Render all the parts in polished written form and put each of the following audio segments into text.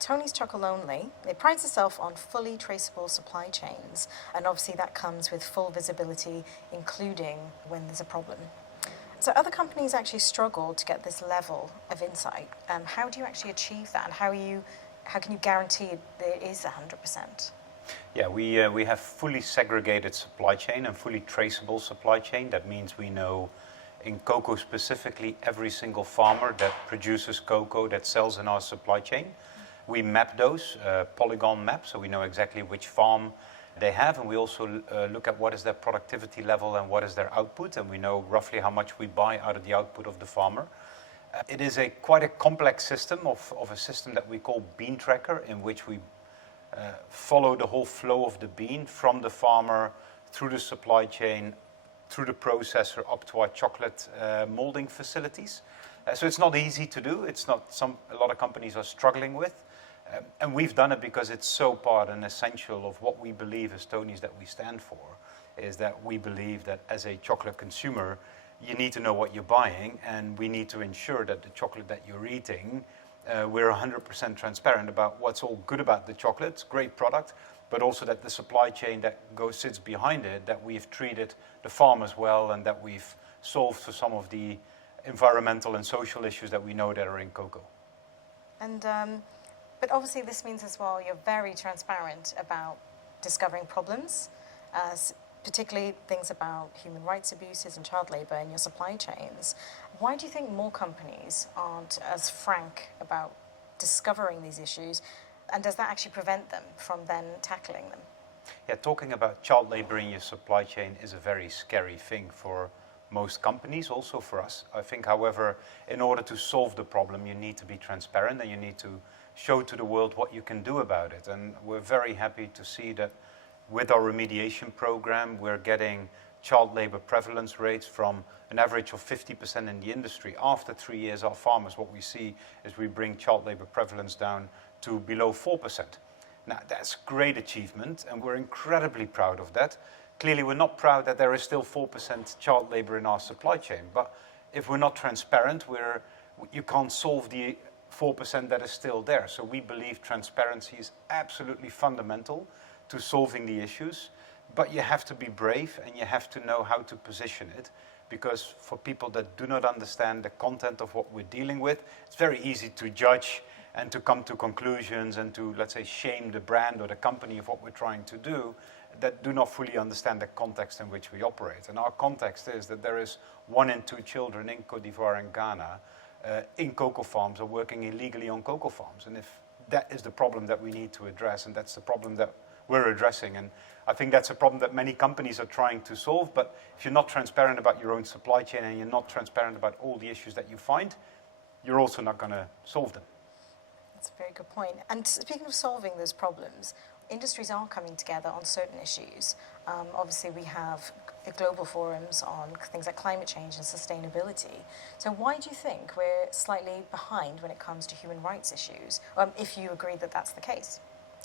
Tony's Chocolonely, it prides itself on fully traceable supply chains, and obviously that comes with full visibility, including when there's a problem. So other companies actually struggle to get this level of insight. How do you actually achieve that, and how can you guarantee that it is 100%? Yeah, we have fully segregated supply chain and fully traceable supply chain. That means we know in cocoa specifically every single farmer that produces cocoa that sells in our supply chain. We map those, polygon maps, so we know exactly which farm they have, and we also look at what is their productivity level and what is their output, and we know roughly how much we buy out of the output of the farmer. It is quite a complex system of a system that we call bean tracker, in which we follow the whole flow of the bean from the farmer through the supply chain, through the processor up to our chocolate molding facilities. So it's not easy to do. It's not a lot of companies are struggling with. And we've done it because it's so part and essential of what we believe as Tony's that we stand for, is that we believe that as a chocolate consumer, you need to know what you're buying, and we need to ensure that the chocolate that you're eating, we're 100% transparent about what's all good about the chocolate, it's a great product, but also that the supply chain that sits behind it, that we've treated the farmers well, and that we've solved for some of the environmental and social issues that we know that are in cocoa. And but obviously this means as well you're very transparent about discovering problems, particularly things about human rights abuses and child labour in your supply chains. Why do you think more companies aren't as frank about discovering these issues, and does that actually prevent them from then tackling them? Yeah, talking about child labour in your supply chain is a very scary thing for most companies, also for us. I think, however, in order to solve the problem, you need to be transparent and you need to show to the world what you can do about it. And we're very happy to see that with our remediation program, we're getting child labor prevalence rates from an average of 50% in the industry. After 3 years, our farmers, what we see is we bring child labor prevalence down to below 4%. Now, that's great achievement, and we're incredibly proud of that. Clearly, we're not proud that there is still 4% child labor in our supply chain, but if we're not transparent, you can't solve the 4% that is still there. So we believe transparency is absolutely fundamental to solving the issues, but you have to be brave and you have to know how to position it, because for people that do not understand the content of what we're dealing with, it's very easy to judge and to come to conclusions and to, let's say, shame the brand or the company of what we're trying to do, that do not fully understand the context in which we operate. And our context is that there is 1 in 2 children in Côte d'Ivoire and Ghana in cocoa farms are working illegally on cocoa farms. And if that is the problem that we need to address, and that's the problem that we're addressing, and I think that's a problem that many companies are trying to solve, but if you're not transparent about your own supply chain and you're not transparent about all the issues that you find, you're also not going to solve them. That's a very good point. And speaking of solving those problems, industries are coming together on certain issues. Obviously, we have global forums on things like climate change and sustainability. So why do you think we're slightly behind when it comes to human rights issues, if you agree that that's the case?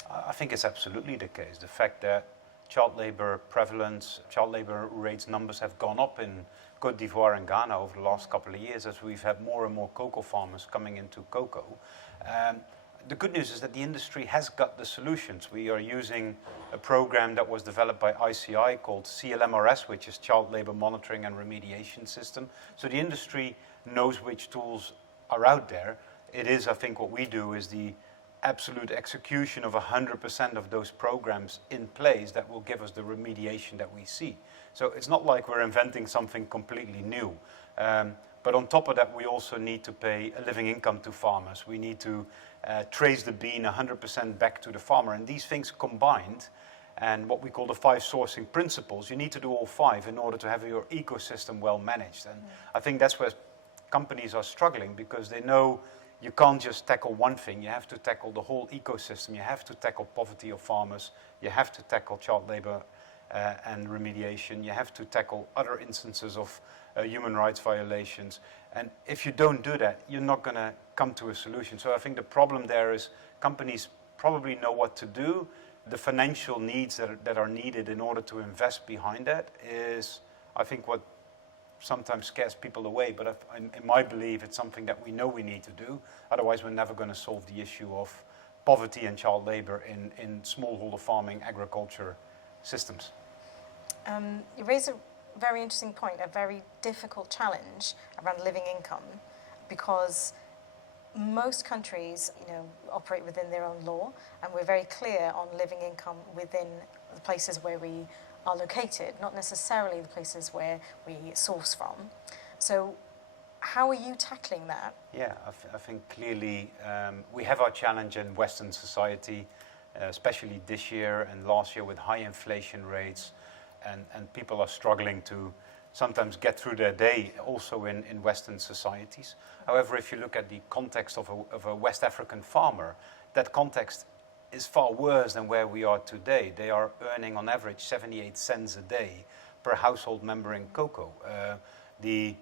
I think it's absolutely the case. The fact that child labor prevalence, child labor rates numbers have gone up in Côte d'Ivoire and Ghana over the last couple of years as we've had more and more cocoa farmers coming into cocoa. The good news is that the industry has got the solutions. We are using a program that was developed by ICI called CLMRS, which is Child Labor Monitoring and Remediation System. So the industry knows which tools are out there. It is, I think, what we do is the absolute execution of 100% of those programs in place that will give us the remediation that we see. So it's not like we're inventing something completely new. But on top of that, we also need to pay a living income to farmers. We need to trace the bean 100% back to the farmer. And these things combined, and what we call the 5 sourcing principles, you need to do all 5 in order to have your ecosystem well managed. And I think that's where companies are struggling, because they know you can't just tackle one thing. You have to tackle the whole ecosystem. You have to tackle poverty of farmers. You have to tackle child labor and remediation. You have to tackle other instances of human rights violations. And if you don't do that, you're not going to come to a solution. So I think the problem there is companies probably know what to do. The financial needs that are needed in order to invest behind that is, I think, what sometimes scares people away. But in my belief, it's something that we know we need to do. Otherwise, we're never going to solve the issue of poverty and child labor in smallholder farming agriculture systems. You raise a very interesting point, a very difficult challenge around living income, because most countries, operate within their own law, and we're very clear on living income within the places where we are located, not necessarily the places where we source from. So how are you tackling that? Yeah, I think clearly we have our challenge in Western society, especially this year and last year with high inflation rates, and people are struggling to sometimes get through their day also in Western societies. However, if you look at the context of a West African farmer, that context is far worse than where we are today. They are earning on average 78 cents a day per household member in cocoa. The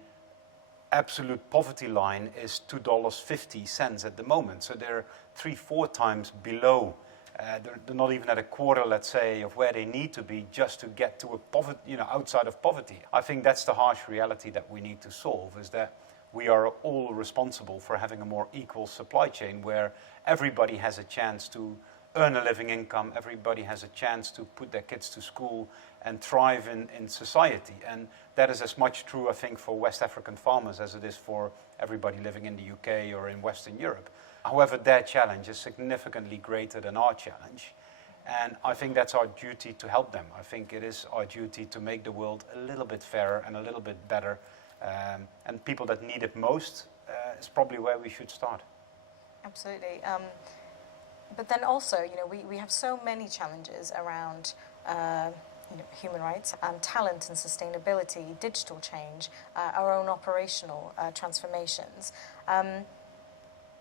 absolute poverty line is $2.50 at the moment. So they're 3-4 times below. They're not even at a quarter, let's say, of where they need to be just to get to a poverty, outside of poverty. I think that's the harsh reality that we need to solve, is that we are all responsible for having a more equal supply chain where everybody has a chance to earn a living income, everybody has a chance to put their kids to school and thrive in society. And that is as much true, I think, for West African farmers as it is for everybody living in the UK or in Western Europe. However, their challenge is significantly greater than our challenge. And I think that's our duty to help them. I think it is our duty to make the world a little bit fairer and a little bit better. And people that need it most is probably where we should start. Absolutely. But then also, we have so many challenges around human rights, talent and sustainability, digital change, our own operational transformations.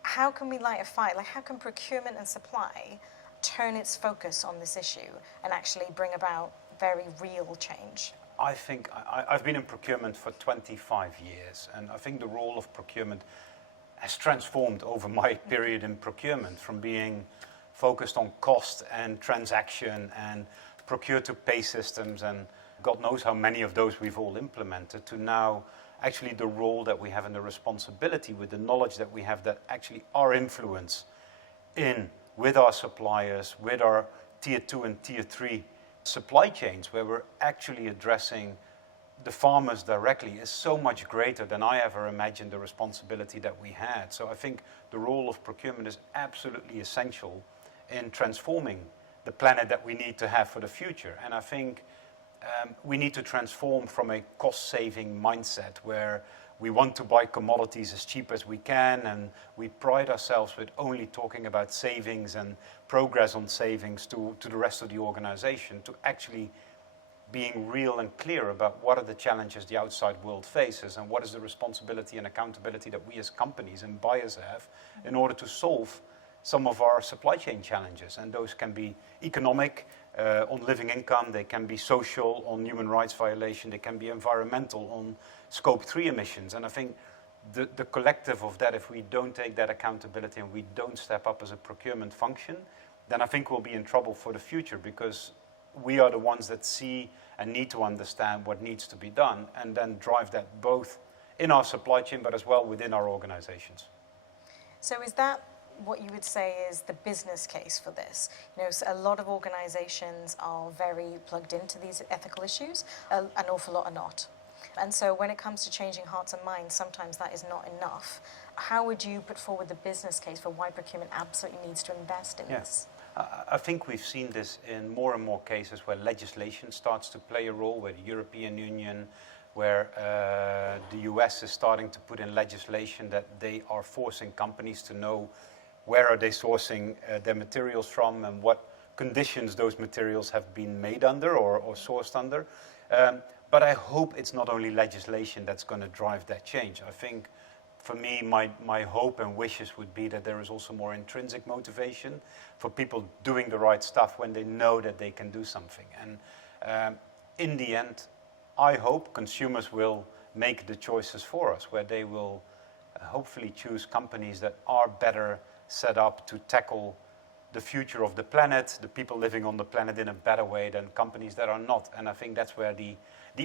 How can we light a fire? Like, how can procurement and supply turn its focus on this issue and actually bring about very real change? I think I've been in procurement for 25 years, and I think the role of procurement has transformed over my period in procurement from being focused on cost and transaction and procure-to-pay systems, and God knows how many of those we've all implemented, to now actually the role that we have and the responsibility with the knowledge that we have that actually our influence with our suppliers, with our tier 2 and tier 3 supply chains, where we're actually addressing the farmers directly, is so much greater than I ever imagined the responsibility that we had. So I think the role of procurement is absolutely essential in transforming the planet that we need to have for the future. And I think we need to transform from a cost-saving mindset where we want to buy commodities as cheap as we can, and we pride ourselves with only talking about savings and progress on savings to the rest of the organization, to actually being real and clear about what are the challenges the outside world faces and what is the responsibility and accountability that we as companies and buyers have in order to solve some of our supply chain challenges. And those can be economic, on living income, they can be social, on human rights violation, they can be environmental, on scope 3 emissions. And I think the collective of that, if we don't take that accountability and we don't step up as a procurement function, then I think we'll be in trouble for the future, because we are the ones that see and need to understand what needs to be done and then drive that both in our supply chain but as well within our organizations. So is that what you would say is the business case for this? So a lot of organizations are very plugged into these ethical issues, an awful lot are not. And so when it comes to changing hearts and minds, sometimes that is not enough. How would you put forward the business case for why procurement absolutely needs to invest in this? I think we've seen this in more and more cases where legislation starts to play a role, where the European Union, where the US is starting to put in legislation that they are forcing companies to know where are they sourcing their materials from and what conditions those materials have been made under or sourced under. But I hope it's not only legislation that's going to drive that change. I think, for me, my hope and wishes would be that there is also more intrinsic motivation for people doing the right stuff when they know that they can do something. And in the end, I hope consumers will make the choices for us, where they will hopefully choose companies that are better set up to tackle the future of the planet, the people living on the planet in a better way than companies that are not. And I think that's where the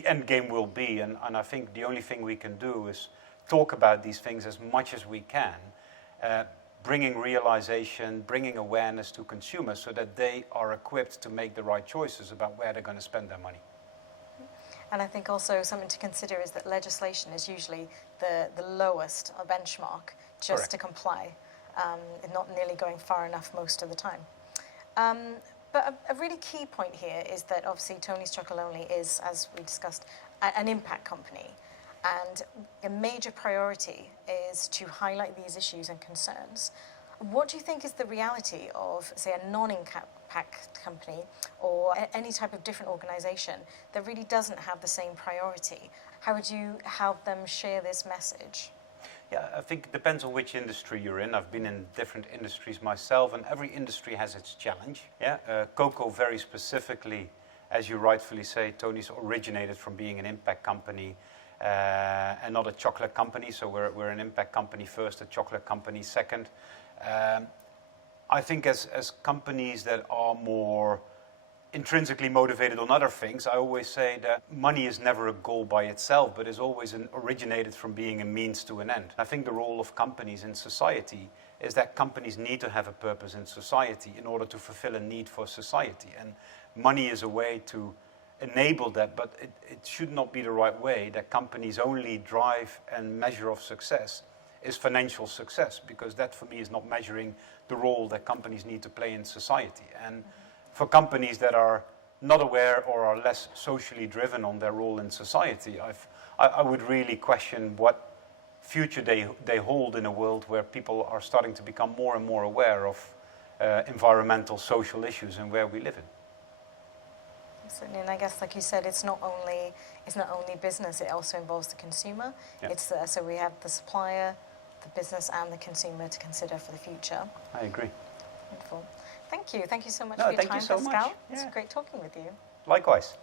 end game will be. And I think the only thing we can do is talk about these things as much as we can, bringing realization, bringing awareness to consumers so that they are equipped to make the right choices about where they're going to spend their money. And I think also something to consider is that legislation is usually the lowest benchmark just Correct. to comply, and not nearly going far enough most of the time. But a really key point here is that obviously Tony's Chocolonely is, as we discussed, an impact company. And a major priority is to highlight these issues and concerns. What do you think is the reality of, say, a non-impact company or any type of different organization that really doesn't have the same priority? How would you help them share this message? Yeah, I think it depends on which industry you're in. I've been in different industries myself, and every industry has its challenge. Yeah, cocoa very specifically, as you rightfully say, Tony's originated from being an impact company and not a chocolate company. So we're an impact company first, a chocolate company second. I think as companies that are more intrinsically motivated on other things, I always say that money is never a goal by itself, but is always originated from being a means to an end. I think the role of companies in society is that companies need to have a purpose in society in order to fulfill a need for society. And money is a way to enable that, but it should not be the right way that companies only drive and measure of success is financial success, because that for me is not measuring the role that companies need to play in society. And for companies that are not aware or are less socially driven on their role in society, I would really question what future they hold in a world where people are starting to become more and more aware of environmental, social issues and where we live in. Absolutely, and I guess, like you said, it's not only business; it also involves the consumer. Yeah. So we have the supplier, the business, and the consumer to consider for the future. I agree. Wonderful. Thank you so much No, for your thank time, you so Pascal. much. It's Yeah. great talking with you. Likewise.